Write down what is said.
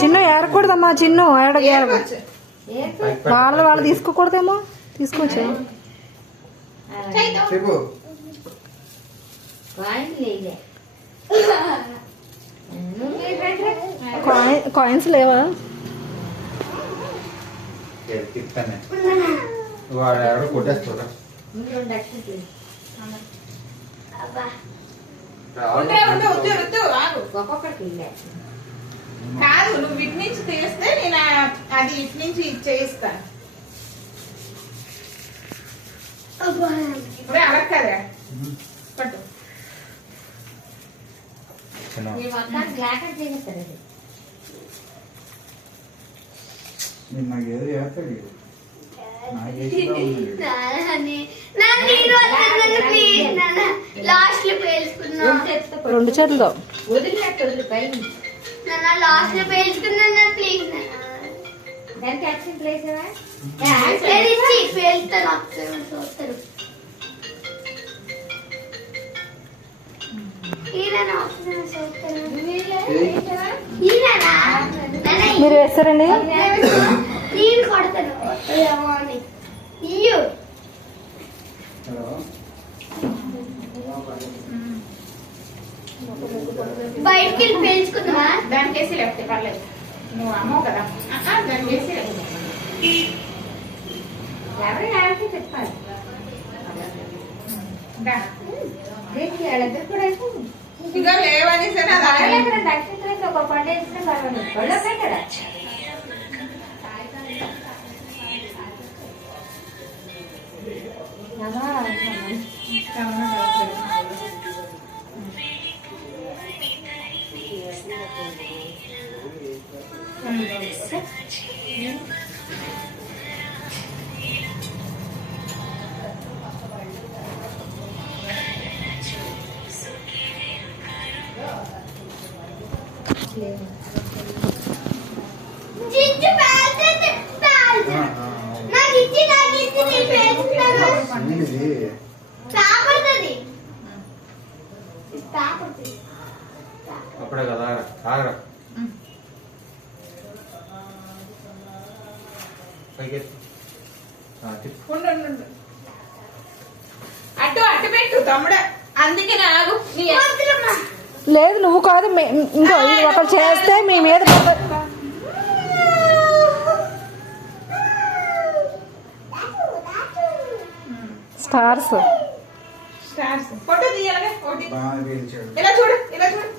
చిన్న ఏడకూడదమ్మా, చిన్న వాళ్ళు తీసుకోకూడదేమో. తీసుకోవచ్చు. కాయిన్స్ లేవా? కాదు, నువ్వు ఇటు నుంచి తీస్తే నేను అది ఇటు నుంచి చేయిస్తాను. ఇప్పుడే అడగదా పట్టు. రెండు చేతులతో మీరు వేస్తారండి. బయటికి వెళ్ళి పేల్చుకుందామా? దానికి వేసి లేకపోతే పర్లేదు, నువ్వు అమ్మవు కదా. దానికి వేసి ఎవరు చెప్పాలి. ఇక లేవని సరే ఒక పండు వేసిన పర్వాలేదు కదా. అప్పుడే కదా ఆగరా. అటు అటు పెట్టు తమ్ముడ. అందుకే నాకు లేదు, నువ్వు కాదు. ఇంకో ఒకరు చేస్తే మీ మీద స్టార్స్ ఫోటో తీయాలి. ఇలా చూడు, ఇలా చూడు.